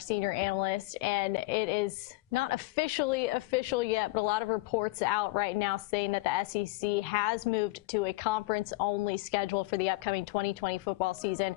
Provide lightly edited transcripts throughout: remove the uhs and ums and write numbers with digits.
senior analyst, and it is not officially official yet, but a lot of reports out right now saying that the SEC has moved to a conference-only schedule for the upcoming 2020 football season.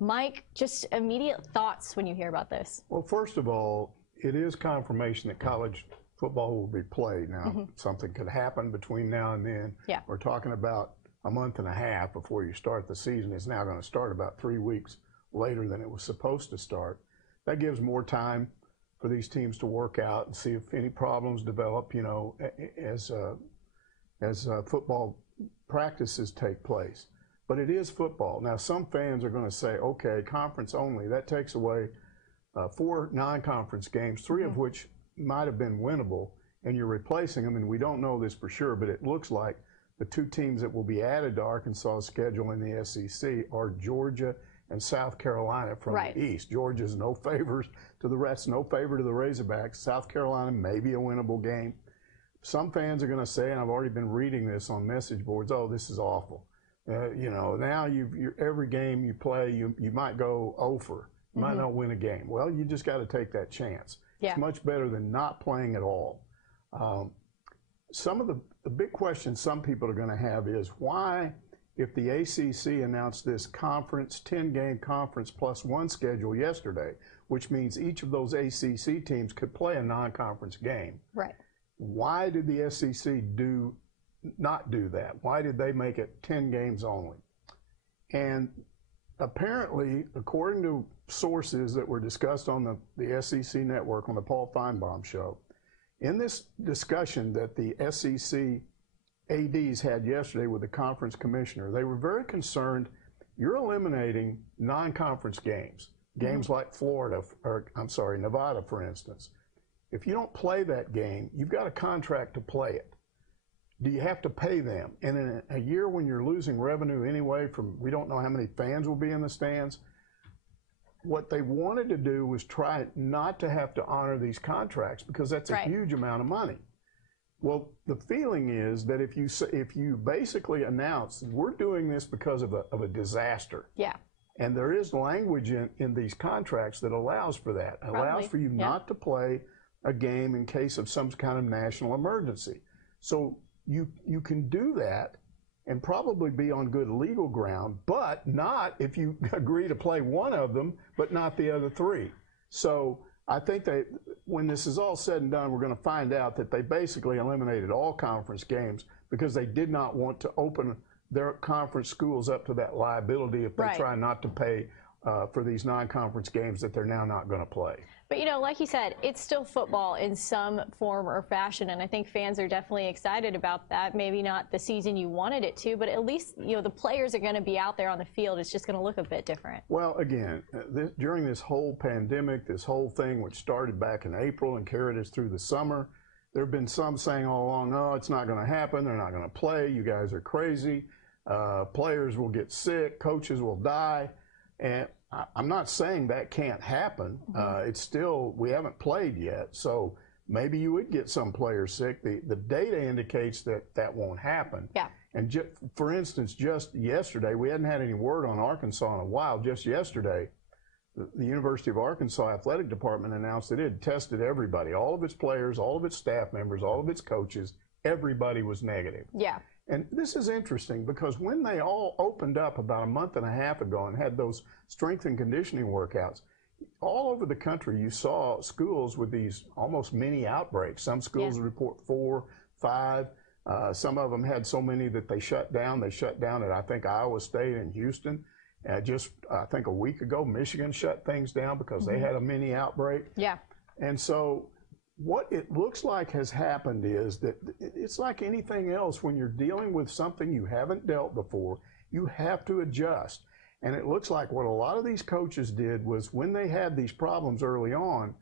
Mike, just immediate thoughts when you hear about this? Well, first of all, it is confirmation that college football will be played. Now, something could happen between now and then. Yeah. We're talking about a month and a half before you start the season. It's now going to start about 3 weeks later than it was supposed to start. That gives more time for these teams to work out and see if any problems develop, you know, as football practices take place. But it is football. Now, some fans are going to say, okay, conference only. That takes away 4 non-conference games, 3 of which might have been winnable, and you're replacing them. And we don't know this for sure, but it looks like the 2 teams that will be added to Arkansas's schedule in the SEC are Georgia and South Carolina from the East. Georgia's no favors to the rest, no favor to the Razorbacks. South Carolina may be a winnable game. Some fans are going to say, and I've already been reading this on message boards, oh, this is awful. You know, now every game you play, you might go over. You might not win a game. Well, you just got to take that chance. Yeah. It's much better than not playing at all. Some of the big questions some people are going to have is why, if the ACC announced this conference, 10-game conference plus 1 schedule yesterday, which means each of those ACC teams could play a non-conference game. Right. Why did the SEC not do that? Why did they make it 10 games only? And apparently, according to sources that were discussed on the SEC network on the Paul Feinbaum show, in this discussion that the SEC ADs had yesterday with the conference commissioner, they were very concerned. You're eliminating non-conference games, games like Nevada, for instance. If you don't play that game, you've got a contract to play it. Do you have to pay them? And in a year when you're losing revenue anyway from, we don't know how many fans will be in the stands, what they wanted to do was try not to have to honor these contracts because that's a huge amount of money. Well, the feeling is that if you basically announce we're doing this because of a disaster, and there is language in these contracts that allows for that, allows for you not to play a game in case of some kind of national emergency. So you can do that and probably be on good legal ground, but not if you agree to play one of them, but not the other 3. So I think that when this is all said and done, we're going to find out that they basically eliminated all conference games because they did not want to open their conference schools up to that liability if they try not to pay for these non-conference games that they're now not going to play. But, you know, like you said, it's still football in some form or fashion, and I think fans are definitely excited about that. Maybe not the season you wanted it to, but at least, you know, the players are going to be out there on the field. It's just going to look a bit different. Well, again, during this whole pandemic, this whole thing, which started back in April and carried us through the summer, there have been some saying all along, no, it's not going to happen. They're not going to play. You guys are crazy. Players will get sick. Coaches will die. And I'm not saying that can't happen. It's still, we haven't played yet, so maybe you would get some players sick. The data indicates that won't happen. Yeah. And for instance, just yesterday, we hadn't had any word on Arkansas in a while. Just yesterday, the University of Arkansas Athletic Department announced that it had tested everybody, all of its players, all of its staff members, all of its coaches. Everybody was negative. Yeah. And this is interesting because when they all opened up about a month and a half ago and had those strength and conditioning workouts, all over the country you saw schools with these almost mini outbreaks. Some schools would report 4, 5. Some of them had so many that they shut down. They shut down at, I think, Iowa State and Houston. Just, I think, a week ago, Michigan shut things down because they had a mini outbreak. Yeah. And so what it looks like has happened is that it's like anything else. When you're dealing with something you haven't dealt before, you have to adjust. And it looks like what a lot of these coaches did was when they had these problems early on,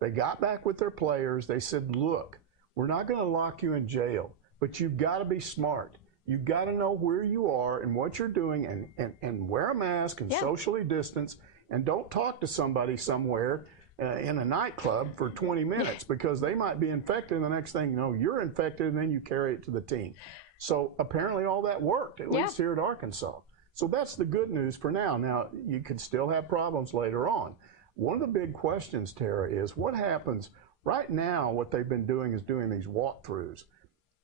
they got back with their players. They said, look, we're not going to lock you in jail, but you've got to be smart. You've got to know where you are and what you're doing and wear a mask and socially distance, and don't talk to somebody somewhere in a nightclub for 20 minutes because they might be infected, and the next thing you know, you're infected, and then you carry it to the team. So apparently all that worked, at least here at Arkansas. So that's the good news for now. Now, you could still have problems later on. One of the big questions, Tara, is what happens right now. What they've been doing is doing these walkthroughs.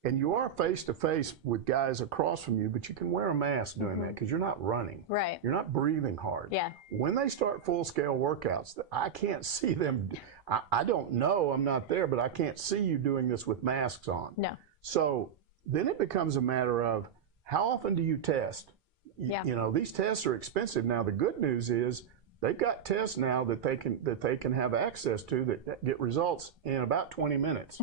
And you are face-to-face with guys across from you, but you can wear a mask doing that because you're not running. Right. You're not breathing hard. Yeah. When they start full-scale workouts, I can't see them. I don't know. I'm not there, but I can't see you doing this with masks on. No. So then it becomes a matter of how often do you test? Yeah. You know, these tests are expensive. Now, the good news is they've got tests now that they can have access to that get results in about 20 minutes.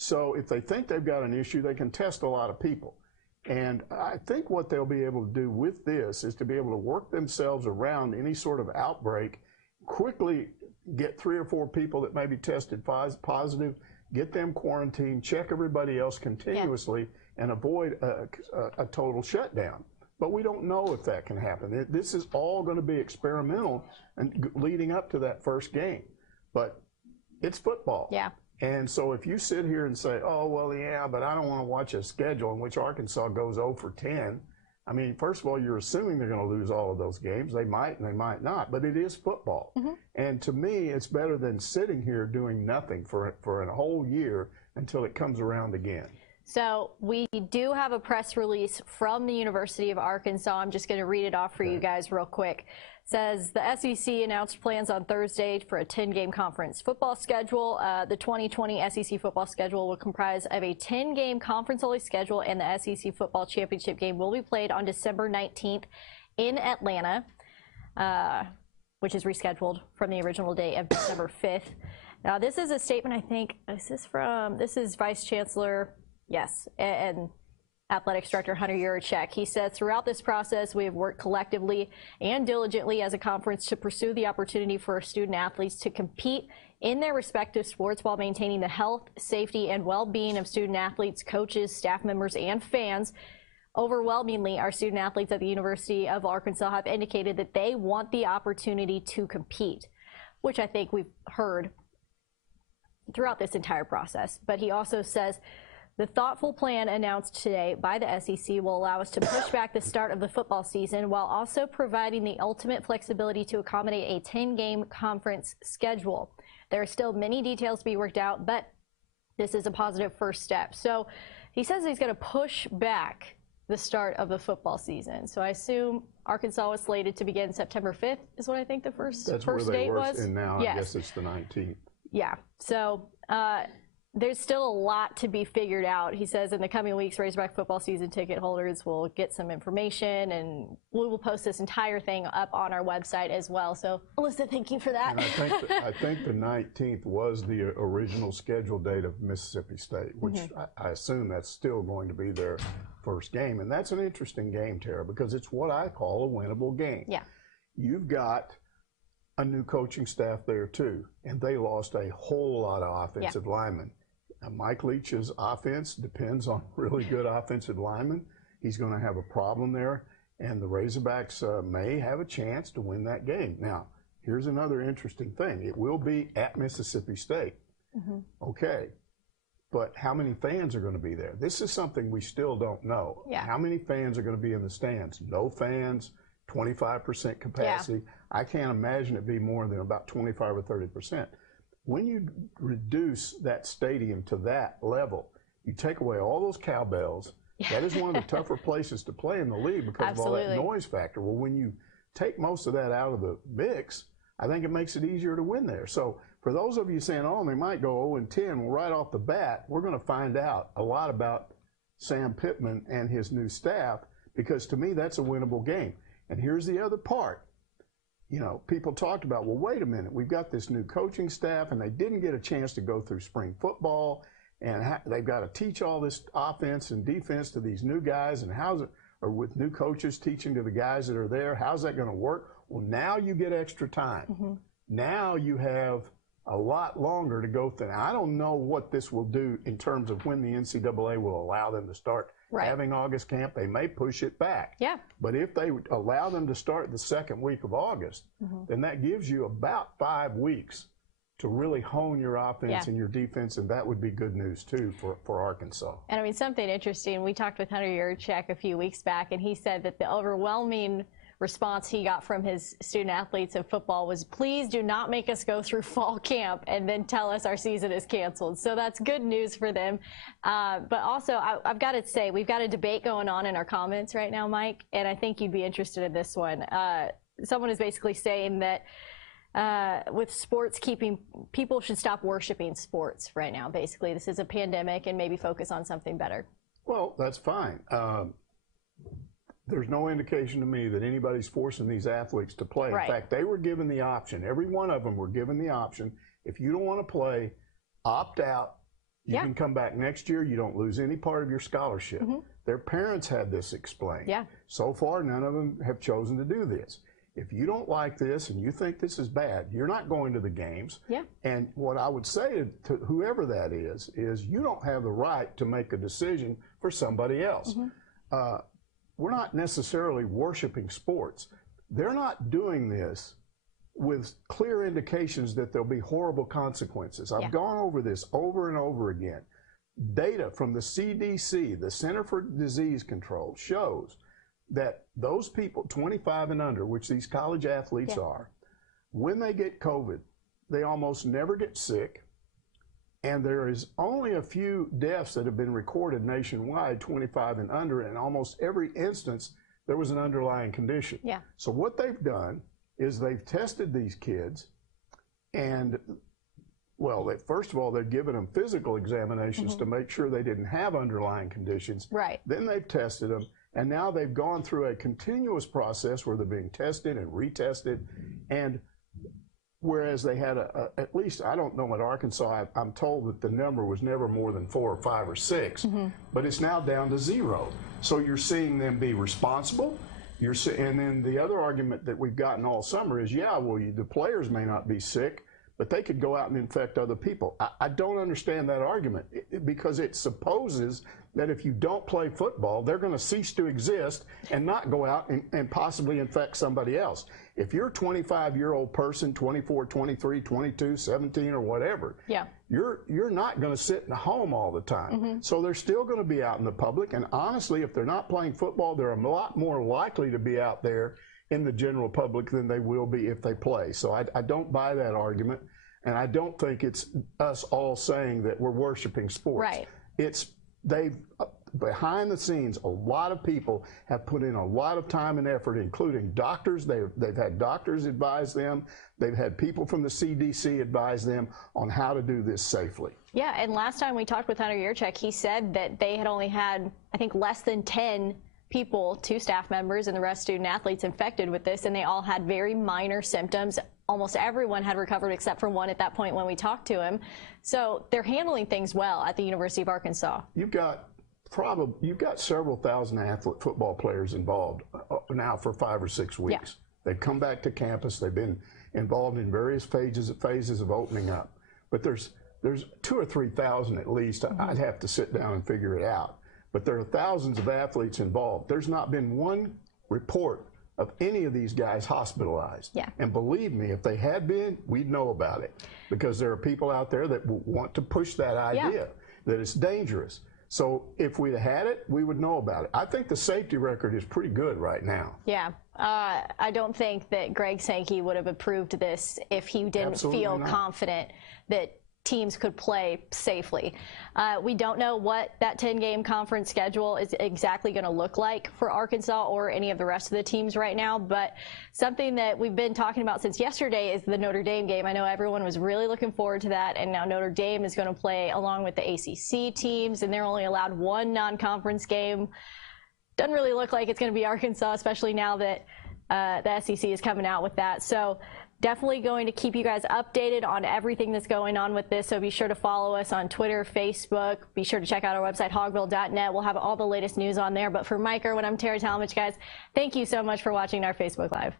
So if they think they've got an issue, they can test a lot of people. And I think what they'll be able to do with this is to be able to work themselves around any sort of outbreak, quickly get 3 or 4 people that may be tested positive, get them quarantined, check everybody else continuously, and avoid a total shutdown. But we don't know if that can happen. This is all going to be experimental and leading up to that first game. But it's football. Yeah. And so if you sit here and say, oh, well, yeah, but I don't want to watch a schedule in which Arkansas goes 0 for 10. I mean, first of all, you're assuming they're going to lose all of those games. They might and they might not, but it is football. And to me, it's better than sitting here doing nothing for a whole year until it comes around again. So we do have a press release from the University of Arkansas. I'm just going to read it off for you guys real quick. It says the SEC announced plans on Thursday for a 10-game conference football schedule. The 2020 SEC football schedule will comprise of a 10-game conference-only schedule, and the SEC football championship game will be played on December 19th in Atlanta, which is rescheduled from the original date of December 5th. Now, this is a statement, I think, this is Vice Chancellor, yes, and Athletics Director Hunter Yurachek. He said, throughout this process, we have worked collectively and diligently as a conference to pursue the opportunity for our student athletes to compete in their respective sports while maintaining the health, safety, and well-being of student athletes, coaches, staff members, and fans. Overwhelmingly, our student athletes at the University of Arkansas have indicated that they want the opportunity to compete, which I think we've heard throughout this entire process. But he also says, the thoughtful plan announced today by the SEC will allow us to push back the start of the football season while also providing the ultimate flexibility to accommodate a 10-game conference schedule. There are still many details to be worked out, but this is a positive first step. So he says he's going to push back the start of the football season. So I assume Arkansas was slated to begin September 5th is what I think the first date was. That's where they were, and now I guess it's the 19th. Yeah. So there's still a lot to be figured out. He says in the coming weeks, Razorback football season ticket holders will get some information, and we will post this entire thing up on our website as well. So, Alyssa, thank you for that. And I think the 19th was the original schedule date of Mississippi State, which I assume that's still going to be their first game. And that's an interesting game, Tara, because it's what I call a winnable game. Yeah. You've got a new coaching staff there, too, and they lost a whole lot of offensive linemen. Now, Mike Leach's offense depends on really good offensive linemen. He's going to have a problem there, and the Razorbacks may have a chance to win that game. Now, here's another interesting thing. It will be at Mississippi State. Okay, but how many fans are going to be there? This is something we still don't know. Yeah. How many fans are going to be in the stands? No fans, 25% capacity. I can't imagine it be more than about 25 or 30%. When you reduce that stadium to that level, you take away all those cowbells. That is one of the tougher places to play in the league because of all that noise factor. Well, when you take most of that out of the mix, I think it makes it easier to win there. So for those of you saying, oh, they might go 0-10, well, right off the bat, we're going to find out a lot about Sam Pittman and his new staff, because to me, that's a winnable game. And here's the other part. You know, people talked about, well, wait a minute, we've got this new coaching staff, and they didn't get a chance to go through spring football, and they've got to teach all this offense and defense to these new guys, and or with new coaches teaching to the guys that are there, how's that going to work? Well, now you get extra time. Now you have a lot longer to go through. Now, I don't know what this will do in terms of when the NCAA will allow them to start having August camp. They may push it back. Yeah. But if they allow them to start the second week of August, then that gives you about 5 weeks to really hone your offense and your defense, and that would be good news, too, for Arkansas. And, I mean, something interesting, we talked with Hunter Yurachek a few weeks back, and he said that the overwhelming response he got from his student athletes in football was, please do not make us go through fall camp and then tell us our season is canceled. So that's good news for them. But also, I've got to say, we've got a debate going on in our comments right now, Mike, and I think you'd be interested in this one. Someone is basically saying that with sports people should stop worshiping sports right now. Basically, this is a pandemic and maybe focus on something better. Well, that's fine. There's no indication to me that anybody's forcing these athletes to play. Right. In fact, they were given the option. Every one of them were given the option. If you don't want to play, opt out. You can come back next year. You don't lose any part of your scholarship. Their parents had this explained. So far, none of them have chosen to do this. If you don't like this and you think this is bad, you're not going to the games. And what I would say to whoever that is you don't have the right to make a decision for somebody else. We're not necessarily worshiping sports. They're not doing this with clear indications that there'll be horrible consequences. I've gone over this over and over again. Data from the CDC, the Center for Disease Control, shows that those people 25 and under, which these college athletes are, when they get COVID, they almost never get sick. And there is only a few deaths that have been recorded nationwide, 25 and under, and almost every instance there was an underlying condition. So what they've done is they've tested these kids, and well, first of all, they've given them physical examinations to make sure they didn't have underlying conditions. Then they've tested them, and now they've gone through a continuous process where they're being tested and retested, and whereas they had at least, I don't know, at Arkansas, I'm told that the number was never more than 4 or 5 or 6, but it's now down to 0. So you're seeing them be responsible. And then the other argument that we've gotten all summer is, the players may not be sick, but they could go out and infect other people. I don't understand that argument because it supposes that if you don't play football, they're going to cease to exist and not go out and possibly infect somebody else. If you're a 25-year-old person, 24, 23, 22, 17, or whatever, you're not going to sit in a home all the time. So they're still going to be out in the public. And honestly, if they're not playing football, they're a lot more likely to be out there in the general public than they will be if they play. So I don't buy that argument. And I don't think it's us all saying that we're worshiping sports. They've behind the scenes, a lot of people have put in a lot of time and effort, including doctors. They've had doctors advise them. They've had people from the CDC advise them on how to do this safely. And last time we talked with Hunter Yurchek, he said that they had only had, I think, less than 10 people, 2 staff members and the rest student athletes infected with this, and they all had very minor symptoms. Almost everyone had recovered except for one at that point when we talked to him. So they're handling things well at the University of Arkansas. You've got several thousand football players involved now for 5 or 6 weeks. They've come back to campus. They've been involved in various phases of opening up. But there's 2,000 or 3,000 at least. I'd have to sit down and figure it out. But there are thousands of athletes involved. There's not been one report of any of these guys hospitalized. And believe me, if they had been, we'd know about it, because there are people out there that want to push that idea that it's dangerous. So if we'd had it, we would know about it. I think the safety record is pretty good right now. I don't think that Greg Sankey would have approved this if he didn't feel confident that teams could play safely. We don't know what that 10-game conference schedule is exactly going to look like for Arkansas or any of the rest of the teams right now, but something that we've been talking about since yesterday is the Notre Dame game. I know everyone was really looking forward to that, and now Notre Dame is going to play along with the ACC teams, and they're only allowed 1 non-conference game. Doesn't really look like it's going to be Arkansas, especially now that the SEC is coming out with that. So definitely going to keep you guys updated on everything that's going on with this, so be sure to follow us on Twitter, Facebook. Be sure to check out our website, hogville.net. We'll have all the latest news on there. But for Mike Irwin, I'm Tara Talmadge, guys. Thank you so much for watching our Facebook Live.